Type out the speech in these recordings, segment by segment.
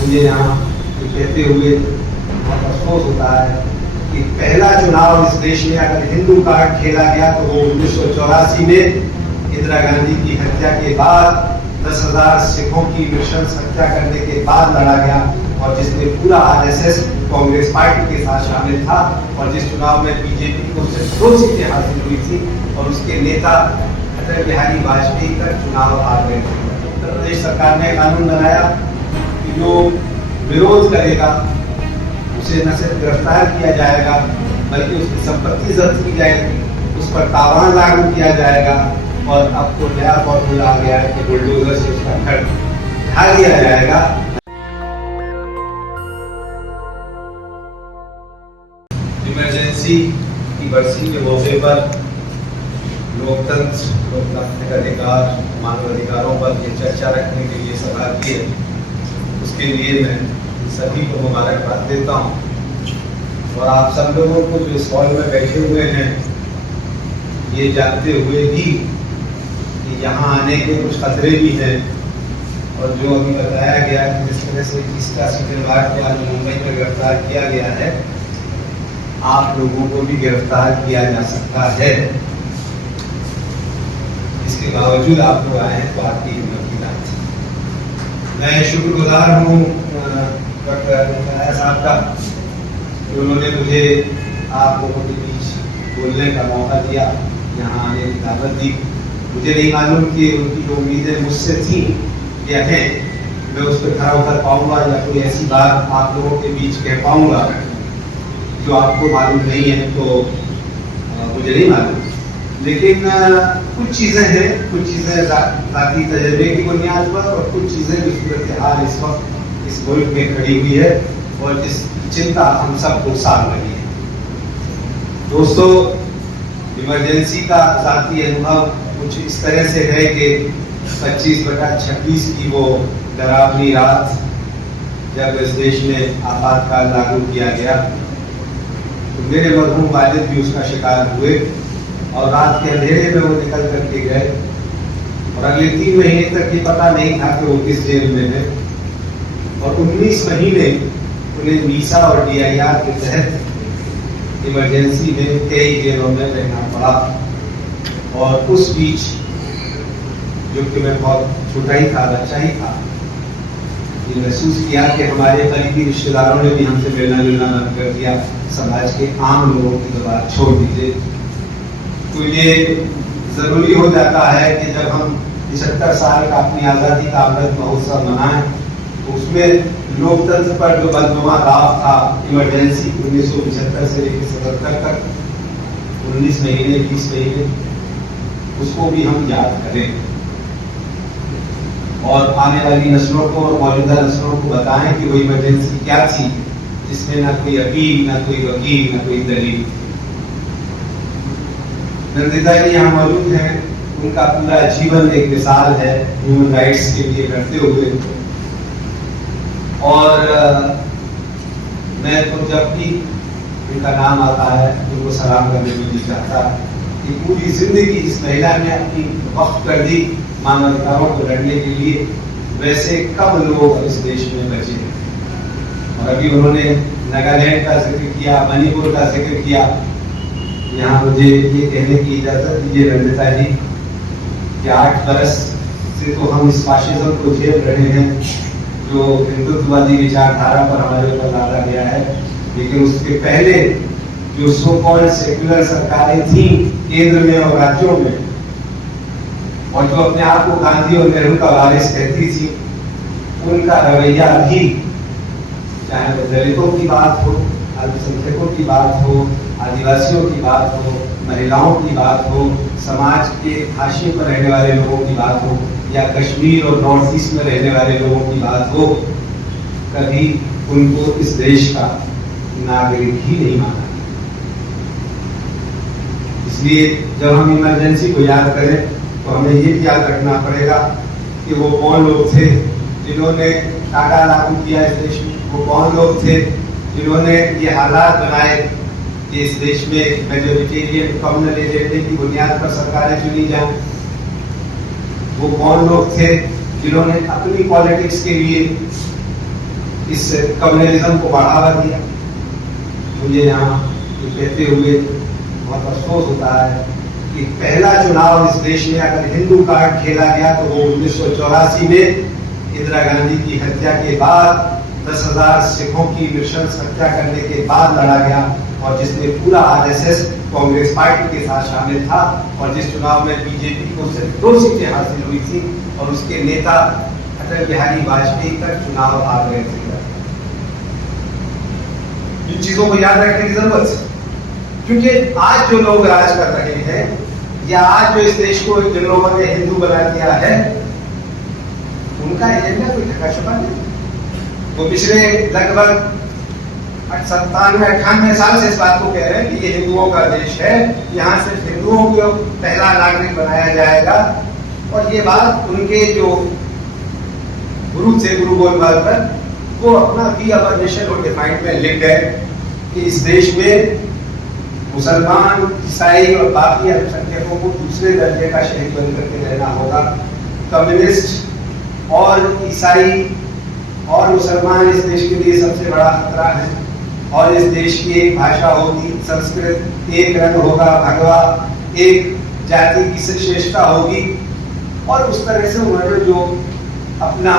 मुझे यहाँ कहते हुए बहुत अफसोस होता है कि पहला चुनाव इस देश में अगर हिंदू कार्ड खेला गया तो वो 1984 में इंदिरा गांधी की हत्या के बाद 10,000 सिखों की नृशंस हत्या करने के बाद लड़ा गया, और जिसमें पूरा आरएसएस कांग्रेस पार्टी के साथ शामिल था, और जिस चुनाव में बीजेपी को सिर्फ 2 सीटें हासिल हुई थी और उसके नेता अटल बिहारी वाजपेयी का चुनाव हार गए थे। उत्तर प्रदेश सरकार ने कानून बनाया कि जो विरोध करेगा उसे न सिर्फ गिरफ्तार किया जाएगा बल्कि उसकी संपत्ति जब्त की जाएगी, उस पर तावान लागू किया जाएगा, और अब तो नया फॉर्मूला आ गया है कि बुलडोजर से उसका घर ढा दिया जाएगा। इमरजेंसी की बरसी के मौके पर लोकतंत्र, लोकतांत्रिक अधिकार, मानव अधिकारों पर ये चर्चा रखने के लिए सभा की है, उसके लिए मैं सभी को मुबारकबाद देता हूँ। और आप सब लोगों को जो इस हॉल में बैठे हुए हैं, ये जानते हुए भी कि यहाँ आने के कुछ खतरे भी हैं, और जो अभी बताया गया कि जिस तरह से 20 सितंबर को आज मुंबई में गिरफ्तार किया गया है, आप लोगों को भी गिरफ्तार किया जा सकता है। इसके बावजूद आप लोग आए हैं तो आपकी हिम्मत की बात है। मैं शुक्रगुजार हूँ डॉक्टर साहब का, उन्होंने मुझे आप लोगों के बीच बोलने का मौका दिया, यहाँ आने की दावत दी। मुझे नहीं मालूम कि उनकी जो उम्मीदें मुझसे थी या हैं, मैं उस पर खरा उतर पाऊंगा या कोई ऐसी बात आप लोगों के बीच कह पाऊंगा जो आपको मालूम नहीं है, तो मुझे नहीं मालूम। लेकिन कुछ चीज़ें हैं, कुछ चीज़ें ज़ाती तजर्बे की बुनियाद पर, और कुछ चीज़ें जो सूरत हाल इस वक्त इस मुल्क में खड़ी हुई है और जिस चिंता हम सबको साथ रही है। दोस्तों, इमरजेंसी का ज़ाती अनुभव कुछ इस तरह से है कि 25/26 की वो डरावनी रात जब इस देश में आपातकाल लागू किया गया, तो मेरे मरहूम वालिद भी उसका शिकार हुए, और रात के अंधेरे में वो निकल करके गए, और अगले 3 महीने तक ये पता नहीं था कि वो किस जेल में है, और 19 महीने उन्हें वीसा और DIR के तहत इमरजेंसी में कई जेलों में रहना पड़ा। और उस बीच, जो कि मैं बहुत छोटा ही था, बच्चा ही था, ये महसूस किया कि हमारे करीबी रिश्तेदारों ने भी हमसे मिलना जुलना बंद कर दिया, समाज के आम लोगों की तो बात छोड़ दीजिए। तो ये ज़रूरी हो जाता है कि जब हम 75 साल का अपनी आज़ादी का अमृत महोत्सव मनाएं, तो उसमें लोकतंत्र पर जो बदनुमा दाव था, इमरजेंसी 1975 से लेकर 77 तक 19 महीने 20 महीने, उसको भी हम याद करें, और आने वाली नस्लों को और मौजूदा नस्लों को बताएं कि वो इमरजेंसी क्या थी, जिसमें ना कोई अपील, ना कोई वकील, ना कोई दलील। नंदिता जी यहाँ मौजूद हैं, उनका पूरा जीवन एक मिसाल है ह्यूमन राइट्स के लिए करते हुए, और मैं तो जब भी उनका नाम आता है उनको सलाम करने में भी चाहता कि पूरी जिंदगी जिस महिला ने अपनी वक्त कर दी मानवाधिकारों को लड़ने के लिए, वैसे कम लोग इस देश में बचे हैं। और अभी उन्होंने नागालैंड का जिक्र किया, मणिपुर का जिक्र किया। यहाँ मुझे ये कहने की इजाजत दीजिए नंदिता जी कि 8 बरस से तो हम इस फाशिज्म को झेल रहे हैं जो हिंदुत्ववादी विचारधारा पर हमारे ऊपर लादा गया है, लेकिन उसके पहले जो सो कॉल्ड सेक्युलर सरकारें थी केंद्र में और राज्यों में, और जो अपने आप को गांधी और नेहरू का वारिस कहती थी, उनका रवैया भी, चाहे वो दलितों की बात हो, अल्पसंख्यकों की बात हो, आदिवासियों की बात हो, महिलाओं की बात हो, समाज के हाशिए पर रहने वाले लोगों की बात हो, या कश्मीर और नॉर्थ ईस्ट में रहने वाले लोगों की बात हो, कभी उनको इस देश का नागरिक ही नहीं माना। इसलिए जब हम इमरजेंसी को याद करें तो हमें ये याद रखना पड़ेगा कि वो कौन लोग थे जिन्होंने टाटा लागू किया इस देश में, वो कौन लोग थे जिन्होंने ये हालात बनाए कि इस देश में मेजोरिटेरियन कम्युनल एजेंडे की बुनियाद पर सरकारें चुनी जाएं, वो कौन लोग थे जिन्होंने अपनी पॉलिटिक्स के लिए इस कम्युनलिज्म को बढ़ावा दिया। मुझे यहाँ कहते हुए बहुत अफसोस होता है कि पहला चुनाव इस देश में अगर हिंदू कार्ड खेला गया तो वो 1984 में इंदिरा गांधी की हत्या के बाद 10,000 सिखों की नृशंस हत्या करने के बाद लड़ा गया, और जिसमें पूरा आरएसएस कांग्रेस पार्टी के साथ शामिल था, और जिस चुनाव में बीजेपी को सिर्फ 2 सीटें हासिल हुई थी और उसके नेता अटल बिहारी वाजपेयी तक चुनाव आ गए थे। इन चीजों को याद रखने की जरूरत है, क्योंकि आज जो लोग राज कर रहे हैं या आज जो इस देश को जिन लोगों ने हिंदू बना दिया है, उनका एजेंडा कोई ढका छुपा नहीं। वो पिछले लगभग 97-98 साल से इस बात को कह रहे हैं कि ये हिंदुओं का देश है, यहाँ सिर्फ हिंदुओं को पहला नागरिक बनाया जाएगा। और ये बात उनके जो गुरु थे, गुरु गोविंद पर, वो अपना वी अवर नेशन और डिफाइंड में लिख गए कि इस देश में मुसलमान, ईसाई और बाकी अल्पसंख्यकों को दूसरे दर्जे का शहरी बन करके रहना होगा। कम्युनिस्ट और ईसाई और मुसलमान इस देश के लिए सबसे बड़ा खतरा है, और इस देश की एक भाषा होगी संस्कृत, एक रंग होगा भगवा, एक जाति की श्रेष्ठता होगी। और उस तरह से उन्होंने जो अपना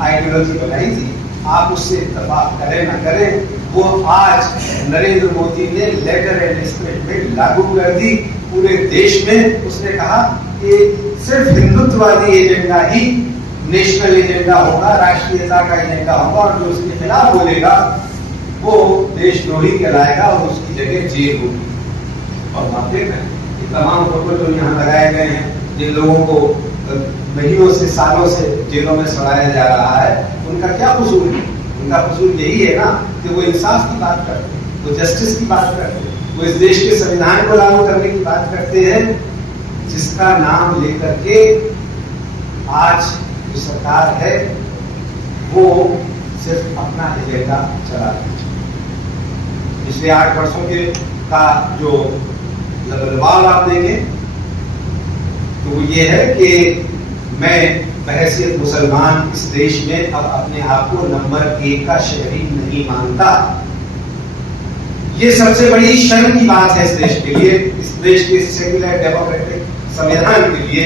आइडियोलॉजी बनाई थी, आप उससे इत्तेफाक करें ना करें, वो आज नरेंद्र मोदी ने लेटर एंड स्पिरिट में लागू कर दी पूरे देश में। उसने कहा कि सिर्फ हिंदुत्ववादी एजेंडा ही नेशनल एजेंडा होगा, राष्ट्रीयता का एजेंडा होगा, और जो उसके खिलाफ बोलेगा वो देशद्रोही कहलाएगा और उसकी जगह जेल होगी। और आप देख रहे हैं तमाम फोटो जो यहाँ लगाए गए हैं, जिन लोगों को महीनों से सालों से जेलों में सड़ाया जा रहा है, उनका क्या कसूर है? उनका कसूर यही है ना कि वो इंसाफ की बात करते हैं, वो जस्टिस की बात करते हैं, वो इस देश के संविधान को लागू करने की बात करते हैं, जिसका नाम लेकर के आज जो सरकार है वो सिर्फ अपना एजेंडा चला रही है। पिछले 8 वर्षों के का जो दबाव आप देखें तो वो ये है कि मैं बहैसियत मुसलमान इस देश में अब अपने आप को नंबर 1 का शहरी नहीं मानता। ये सबसे बड़ी शर्म की बात है इस देश के लिए, इस देश के सेक्युलर डेमोक्रेटिक संविधान के लिए,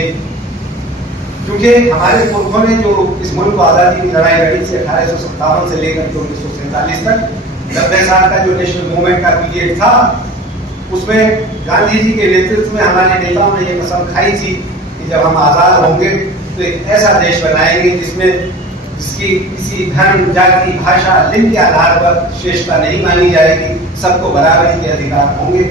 क्योंकि हमारे पुरखों ने जो इस मुल्क को आजादी की लड़ाई लड़ी थी 1857 से लेकर 1947 तक, 90 साल का जो नेशनल मूवमेंट का पीरियड था, उसमें गांधी जी के नेतृत्व में हमारे नेताओं ने ये कसम खाई थी कि जब हम आजाद होंगे तो एक ऐसा देश बनाएंगे जिसकी किसी धर्म, जाति, भाषा, लिंग के आधार पर श्रेष्ठता नहीं मानी जाएगी, सबको बराबरी के अधिकार होंगे।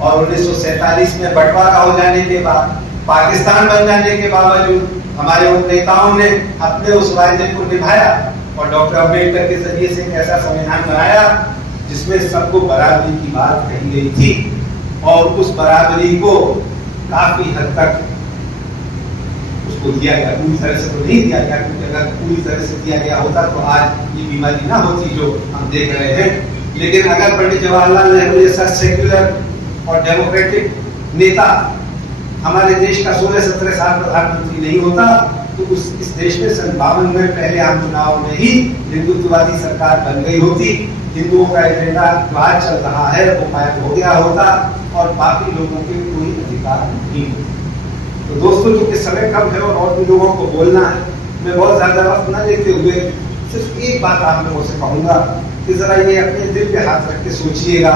और 1947 में बंटवारा हो जाने के बाद, पाकिस्तान बन जाने के बावजूद हमारे उन नेताओं ने अपने उस वायदे को निभाया और डॉक्टर अम्बेडकर के जरिए से एक ऐसा संविधान बनाया जिसमें सबको बराबरी की बात कही गई थी। और उस बराबरी को काफी हद तक उसको दिया गया, पूरी तरह से तो नहीं दिया गया, क्योंकि अगर पूरी तरह से दिया गया होता तो आज ये बीमारी ना होती जो हम देख रहे हैं। लेकिन अगर पंडित जवाहरलाल नेहरू जैसा सेक्युलर और डेमोक्रेटिक नेता हमारे देश का 16-17 साल प्रधानमंत्री नहीं होता तो इस देश में 52 में पहले आम चुनाव में ही हिंदुत्ववादी सरकार बन गई होती, हिंदुओं का एजेंडा जो आज चल रहा है वो गायब हो गया होता और बाकी लोगों के कोई अधिकार नहीं होता। तो दोस्तों, चूंकि समय कम है और भी लोगों को बोलना है, मैं बहुत ज्यादा वक्त न लेते हुए सिर्फ एक बात आप लोगों से कहूंगा कि जरा ये अपने दिल पे हाथ रख के सोचिएगा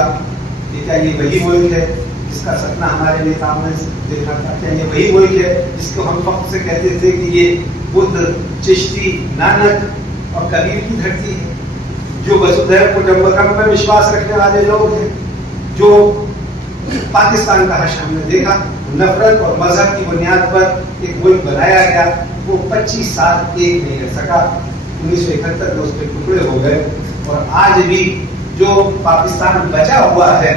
कि क्या ये वही मुल्क है जिसका सपना हमारे नेताओं ने देखा था? क्या ये वही मुल्क है जिसको हम फख्र से कहते थे कि ये बुद्ध, चिश्ती, नानक और कबीर की धरती है, जो वसुधैव कुटुंबकम में विश्वास रखने वाले लोग हैं, जो पाकिस्तान का हश्र हमने देखा, नफरत और मजहब की बुनियाद पर एक मुल्क बनाया गया, वो 25 साल एक नहीं रह सका, 1971 में उसके टुकड़े हो गए। और आज भी जो पाकिस्तान बचा हुआ है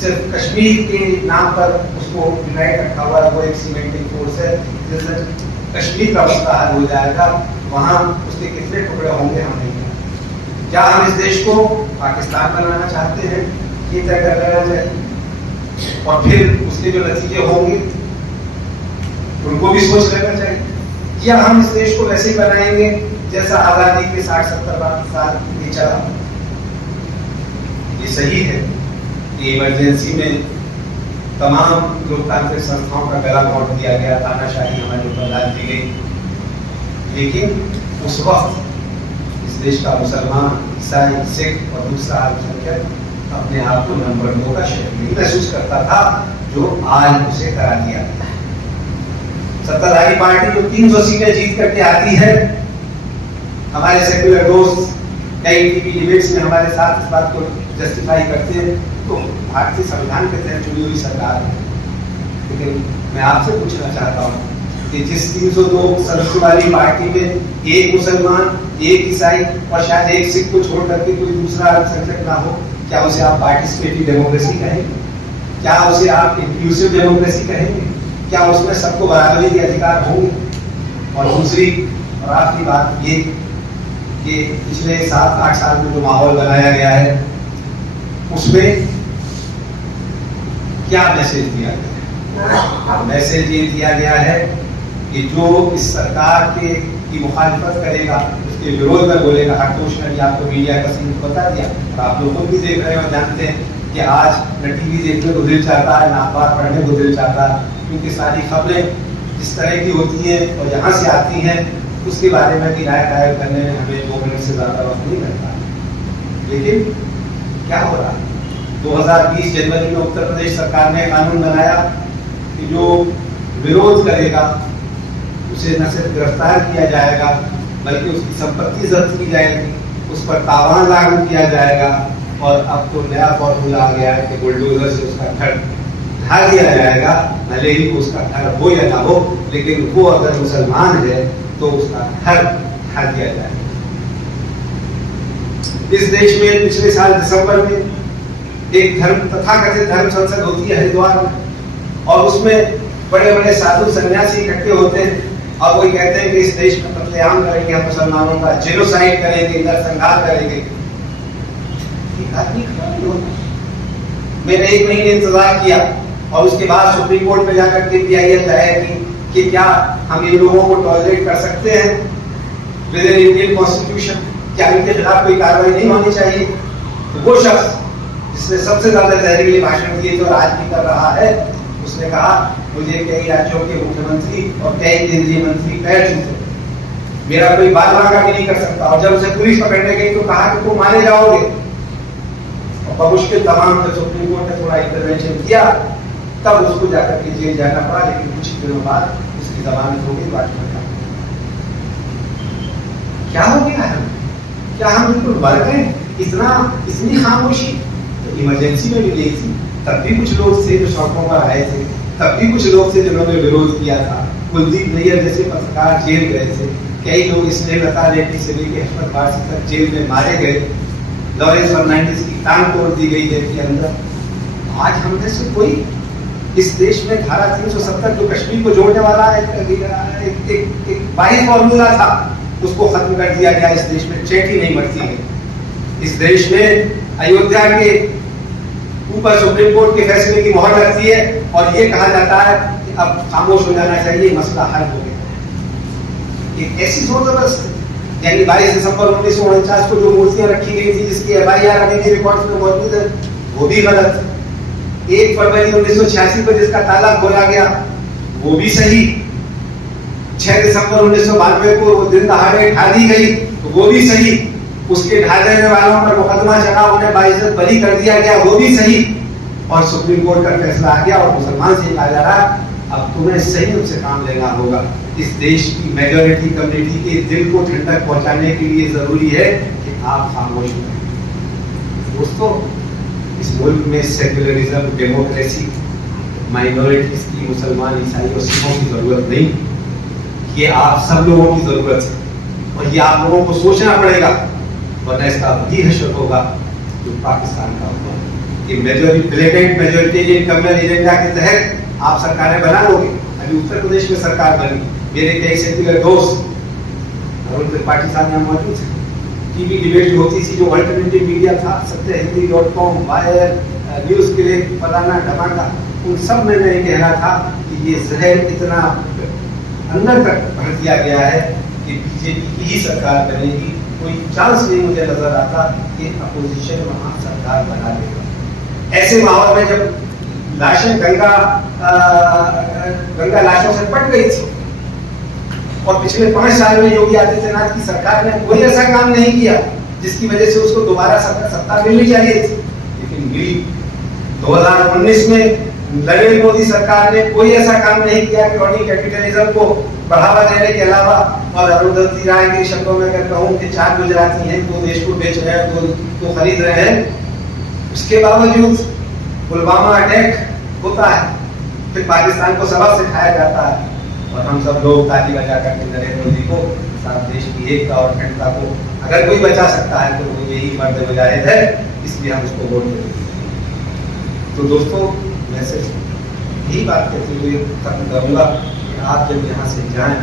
सिर्फ कश्मीर के नाम पर उसको यूनाइट रखा हुआ है, वो एक सीमेंटिंग फोर्स है। जैसे कश्मीर का मसला हल हो जाएगा, वहां उसके कितने टुकड़े होंगे हम नहीं जानते। क्या हम इस देश को पाकिस्तान बनाना चाहते हैं, ये तय कर लेना चाहिए, और फिर उसके जो नतीजे होंगे उनको भी सोच लेना चाहिए, या हम इस देश को वैसे ही बनाएंगे जैसा आजादी के 60-70 साल ये चला, ये सही है कि इमरजेंसी में तमाम लोकतांत्रिक संस्थाओं का गला घोंट दिया गया, तानाशाही हमारे ऊपर लाद दी गई, लेकिन उस वक्त इस देश का मुसलमान, ईसाई, सिख और दूसरा अल्पसंख्यक अपने आप को नंबर 2 का शहर नहीं महसूस करता था, जो आज उसे करा दिया गया है। सत्ताधारी पार्टी जो 300 सीटें जीत करके आती है, हमारे सेक्युलर दोस्त कई टीवी डिबेट्स में हमारे साथ इस बात को जस्टिफाई करते हैं, तो भारतीय संविधान के तहत चुनी हुई सरकार है। लेकिन मैं आपसे पूछना चाहता हूँ कि जिस 302 सदस्यों वाली पार्टी में एक मुसलमान, एक ईसाई और शायद एक सिख को छोड़ करके कोई दूसरा अल्पसंख्यक ना हो, क्या उसे आप पार्टिसिपेटिव डेमोक्रेसी कहेंगे? क्या उसे आप इंक्लूसिव डेमोक्रेसी कहेंगे? क्या उसमें सबको बराबरी के अधिकार होंगे? और दूसरी और आखिरी बात ये कि पिछले 7-8 साल में जो माहौल बनाया गया है, उसमें क्या मैसेज दिया गया है? मैसेज ये दिया गया है कि जो इस सरकार की मुखालिफत करेगा, उसके विरोध में बोलेगा, हरतोषण आपको मीडिया का सीन बता दिया और आप लोग खुद भी देख रहे हैं और जानते हैं कि आज न टीवी देखने को दिल चाहता है, न अखबार पढ़ने को दिल चाहता है, क्योंकि सारी खबरें जिस तरह की होती हैं और यहाँ से आती हैं, उसके बारे में भी राय कायम करने में हमें 2 मिनट से ज़्यादा वक्त नहीं लगता। लेकिन क्या हो रहा है? 2020 जनवरी में उत्तर प्रदेश सरकार ने कानून बनाया कि जो विरोध करेगा उसे न सिर्फ गिरफ्तार किया जाएगा, बल्कि उसकी संपत्ति जब्त की जाएगी, उस पर तावान लागू किया जाएगा, और अब तो नया फॉर्मूला आ गया है कि बुलडोजर से उसका घर ढा दिया जाएगा, भले ही उसका घर हो या ना हो, लेकिन वो अगर मुसलमान है तो उसका घर ढा दिया जाएगा। इस देश में पिछले साल दिसंबर में एक तथाकथित धर्म संसद होती है हरिद्वार में, और उसमें बड़े बड़े साधु सन्यासी इकट्ठे होते हैं और वो कहते हैं कि इस देश में कत्लेआम करेंगे, हम मुसलमानों का जेनोसाइड करेंगे, नरसंहार करेंगे। मैंने 1 महीने इंतजार किया और उसके बाद सुप्रीम कोर्ट में जाकर के PIL जाएगी कि क्या हम इन लोगों को टॉलरेट कर सकते हैं विद इन इंडियन कॉन्स्टिट्यूशन, क्या इनके खिलाफ कोई कार्रवाई नहीं होनी चाहिए? तो वो शख्स जिसने सबसे ज्यादा जहरीले भाषण दिए जो आज भी कर रहा है, उसने कहा मुझे कई राज्यों के मुख्यमंत्री और कई केंद्रीय मंत्री पैर छूते, मेरा कोई बात भागा भी नहीं कर सकता। और जब उसे पुलिस पकड़ने गई तो कहा कि तुम मारे जाओगे, और बमुश्किल तमाम जब सुप्रीम कोर्ट ने थोड़ा इंटरवेंशन किया तब उसको जाकर के जेल जाना पड़ा, लेकिन कुछ दिनों बाद उसकी जमानत हो गई। क्या हो गया है? क्या हम बिल्कुल मर गए? इतनी खामोशी तो इमरजेंसी में भी नहीं थी, तब भी कुछ लोग थे जो सड़कों पर आए थे, तब भी कुछ लोग थे जिन्होंने विरोध किया था। कुलदीप नैयर जैसे पत्रकार जेल गए थे, कई लोग स्नेहलता रेड्डी से लेकर अहमद वारसी तक जेल में मारे गए, लॉरेंस फर्नांडिस की टांग तोड़ दी गई जेल के अंदर। आज हम में से कोई इस देश में धारा 370 जो कश्मीर को जोड़ने वाला एक वाहिद फॉर्मूला था, उसको खत्म कर दिया गया। इस देश में चेटी नहीं मरती है। इस देश में अयोध्या के ऊपर सुप्रीम कोर्ट के फैसले की मोहर लगती है और ये कहा जाता है कि अब खामोश हो जाना चाहिए, मसला हल हो गया। एक ऐसी जबरदस्त, यानी 22 दिसंबर 1949 को जो मूर्तियां रखी गई थी जिसकी FIR अभी भी रिकॉर्ड्स में मौजूद है, वो भी गलत। 1 फरवरी 1986 को जिसका ताला खोला गया वो भी सही। 6 दिसंबर 1992 को वो दिन दहाड़े ढा दी गई तो वो भी सही। उसके ढा देने वालों पर मुकदमा चला, उन्हें बाइज्जत बरी कर दिया गया, वो भी सही। और सुप्रीम कोर्ट का फैसला आ गया और मुसलमान से कहा जा रहा अब तुम्हें संयम से काम लेना होगा। इस देश की मेजॉरिटी कम्युनिटी के दिल को ठंडक पहुंचाने के लिए जरूरी है कि आप खामोश रहें। दोस्तों, इस मुल्क में सेक्युलरिज्म, डेमोक्रेसी, माइनॉरिटीज की, मुसलमान, ईसाई और सिखों की जरूरत नहीं, ये आप सब लोगों की जरूरत है और ये आप लोगों को सोचना पड़ेगा, वरना इसका वही हश्र होगा जो पाकिस्तान का होगा। कि मेजोरिटेरियन कम्युनल एजेंडा के तहत आप सरकारें बना लोगे। अभी उत्तर प्रदेश में सरकार बनी, मेरे कई सेक्युलर दोस्त अरुण त्रिपाठी साहब यहाँ मौजूद थे, टीवी डिबेट होती थी जो अल्टरनेटिव मीडिया था, सत्यहिंदी.com, वायर, न्यूज के लिए फलाना ढमाका, उन सब में मैं कहना था कि ये जहर इतना अंदर तक भर दिया गया है कि बीजेपी की ही सरकार बनेगी, कोई चांस नहीं मुझे नजर आता कि अपोजिशन वहां सरकार बना लेगा। ऐसे माहौल में जब लाशें गंगा लाशों से पट गई थी और पिछले 5 साल में योगी आदित्यनाथ की सरकार ने कोई ऐसा काम नहीं किया जिसकी वजह से उसको दोबारा सत्ता मिलनी चाहिए थी, लेकिन मिली। 2019 में नरेंद्र मोदी सरकार ने कोई ऐसा काम नहीं किया कि क्रॉनिक कैपिटलिज्म को बढ़ावा देने के अलावा, और अरुंधति राय के शब्दों में अगर कहूं कि 4 गुजराती हैं, 2 देश को बेच रहे हैं, 2 खरीद रहे हैं, उसके बावजूद पुलवामा अटैक होता है, फिर पाकिस्तान को सबक सिखाया जाता है और हम सब लोग ताली बजा करके नरेंद्र मोदी को, देश की एकता और अखंडता को अगर कोई बचा सकता है तो वो यही मर्द मुजाहिद है, इसलिए हम उसको वोट देते हैं। तो दोस्तों, मैं सिर्फ यही बात कहते हुए खत्म करूँगा कि आप जब यहाँ से जाएं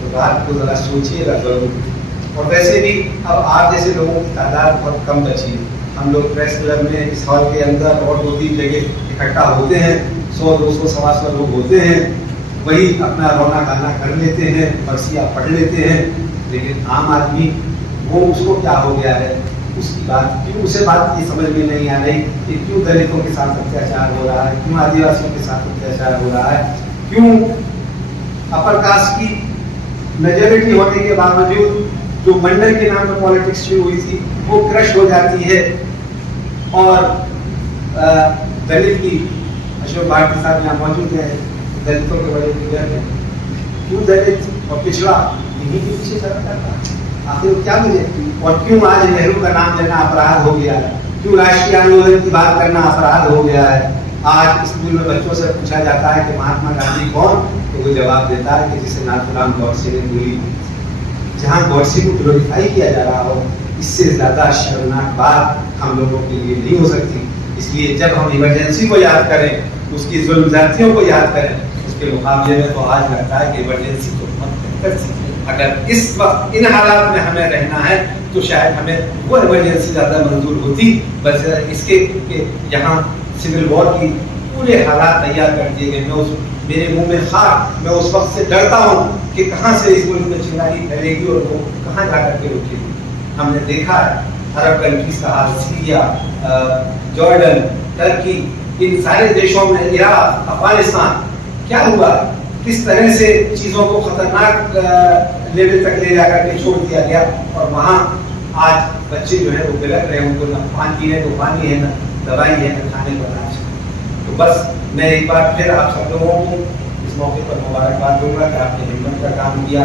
तो रात को ज़रा सोचिएगा जरूर। और वैसे भी अब आप जैसे लोगों की तादाद बहुत कम बची है। हम लोग प्रेस क्लब में इस हॉल के अंदर और 2-3 जगह इकट्ठा होते हैं, 100-200 सवा लोग होते हैं, वही अपना रोना गाना कर लेते हैं, बरसिया पढ़ लेते हैं, लेकिन आम आदमी वो उसको क्या हो गया है, उसकी बात क्यों, उसे बात ये समझ में नहीं आ रही कि क्यों दलितों के साथ अत्याचार हो रहा है, क्यों आदिवासियों के साथ अत्याचार हो रहा है, क्यों अपर कास्ट की मेजॉरिटी होने के बावजूद जो मंडल के नाम पर पॉलिटिक्स शुरू हुई थी वो क्रश हो जाती है, और दलित की, अशोक भारती साहब यहाँ मौजूद है, दलितों के बड़े लीडर हैं, क्यों दलित और पिछड़ा इन्हीं के पीछे चला करता है आखिर क्या मुझे, और क्यों आज नेहरू का नाम लेना अपराध हो गया है, क्यों राष्ट्रीय आंदोलन की बात करना अपराध हो गया है। आज स्कूल में बच्चों से पूछा जाता है कि महात्मा गांधी कौन, तो वो जवाब देता है कि जिसे नाथुराम गौडसे ने गोली दी। जहाँ गौडसे को ग्लोरीफाई किया जा रहा हो, इससे ज्यादा शर्मनाक बात हम लोगों के लिए नहीं हो सकती। इसलिए जब हम इमरजेंसी को याद करें, उसकी जुल्म ज्यादतियों को याद करें, उसके मुकाबले में तो आज लगता है कि इमरजेंसी को कर सकते। अगर इस वक्त इन हालात में हमें रहना है तो शायद हमें वो इमरजेंसी ज्यादा मंजूर होती, बस इसके यहाँ सिविल वॉर की पूरे हालात तैयार कर दिए गए। मैं मेरे मुंह में खाक, मैं उस वक्त से डरता हूँ कि कहाँ से इस मुल्क में चिंगारी फैलेगी और वो कहाँ जा करके रुकेगी। हमने देखा है अरब कंट्रीज का हाल, सीरिया, जॉर्डन, टर्की, इन सारे देशों में, इराक, अफगानिस्तान, क्या हुआ, किस तरह से चीजों को खतरनाक लेवल तक ले जाकर के छोड़ दिया गया, और वहाँ आज बच्चे जो है वो बिलक रहे हैं, उनको न पानी पीने को पानी है, न दवाई है, न खाने को अनाज। तो बस मैं एक बार फिर आप सब लोगों को इस मौके पर मुबारकबाद दूंगा कि आपने हिम्मत का काम किया,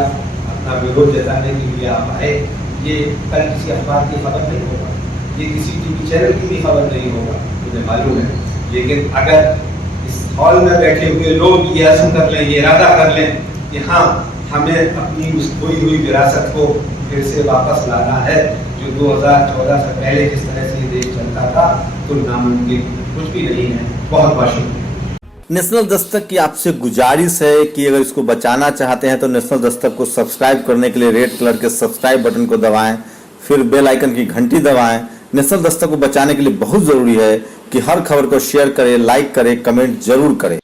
अपना विरोध जताने के लिए आप आए। ये कल किसी अखबार की खबर नहीं होगा, ये किसी टीवी चैनल की भी खबर नहीं होगा, मुझे मालूम है, लेकिन अगर इस हॉल में बैठे हुए लोग ये अज़्म कर लें, ये इरादा कर लें कि हाँ हमें अपनी उस खोई हुई विरासत को फिर से वापस लाना है, जो 2014 से पहले जिस तरह से ये देश चलता था, तो नामुमकिन कुछ भी नहीं है। बहुत बहुत शुक्रिया। नेशनल दस्तक की आपसे गुजारिश है कि अगर इसको बचाना चाहते हैं तो नेशनल दस्तक को सब्सक्राइब करने के लिए रेड कलर के सब्सक्राइब बटन को दबाएं, फिर बेल आइकन की घंटी दबाएं। नेशनल दस्तक को बचाने के लिए बहुत जरूरी है कि हर खबर को शेयर करें, लाइक करें, कमेंट जरूर करें।